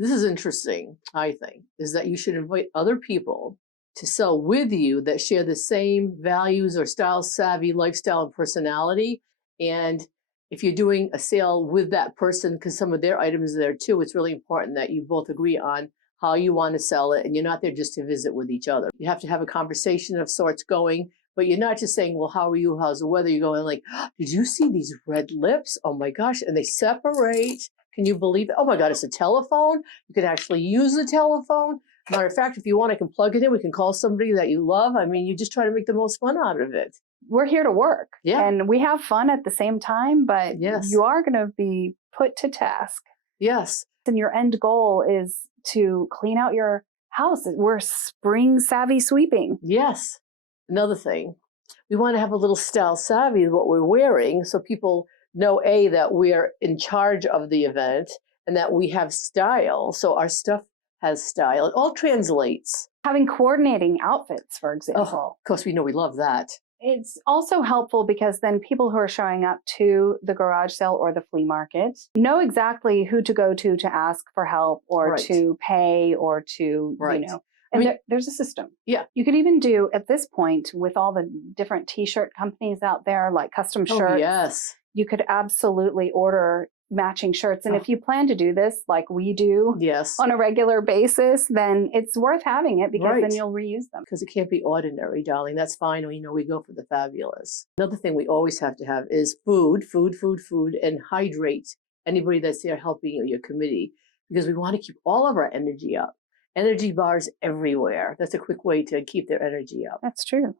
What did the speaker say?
This is interesting, I think, is that you should invite other people to sell with you that share the same values or style savvy lifestyle and personality. And if you're doing a sale with that person, because some of their items are there too, it's really important that you both agree on how you want to sell it. And you're not there just to visit with each other. You have to have a conversation of sorts going, but you're not just saying, well, how are you? How's the weather? You're going like, oh, did you see these red lips? Oh my gosh. And they separate. Can you believe it? Oh my God, it's a telephone. You can actually use the telephone. Matter of fact, if you want, I can plug it in. We can call somebody that you love. I mean, you just try to make the most fun out of it. We're here to work. Yeah. And we have fun at the same time, but Yes. you are going to be put to task. Yes. And your end goal is to clean out your house. We're spring savvy sweeping. Yes. Another thing, we want to have a little style savvy with what we're wearing so people know, A, that we're in charge of the event and that we have style. So our stuff has style. It all translates. Having coordinating outfits, for example. Oh, of course, we know we love that. It's also helpful because then people who are showing up to the garage sale or the flea market know exactly who to go to ask for help or Right. to pay or to, Right. you know, and there's a system. Yeah. You could even do at this point with all the different t-shirt companies out there, like custom shirts. Oh, yes. You could absolutely order matching shirts. And if you plan to do this like we do Yes. on a regular basis, then it's worth having it because then you'll reuse them. Because it can't be ordinary, darling. That's fine. We know we go for the fabulous. Another thing we always have to have is food, and hydrate anybody that's there helping you, your committee, because we want to keep all of our energy up. Energy bars everywhere. That's a quick way to keep their energy up. That's true.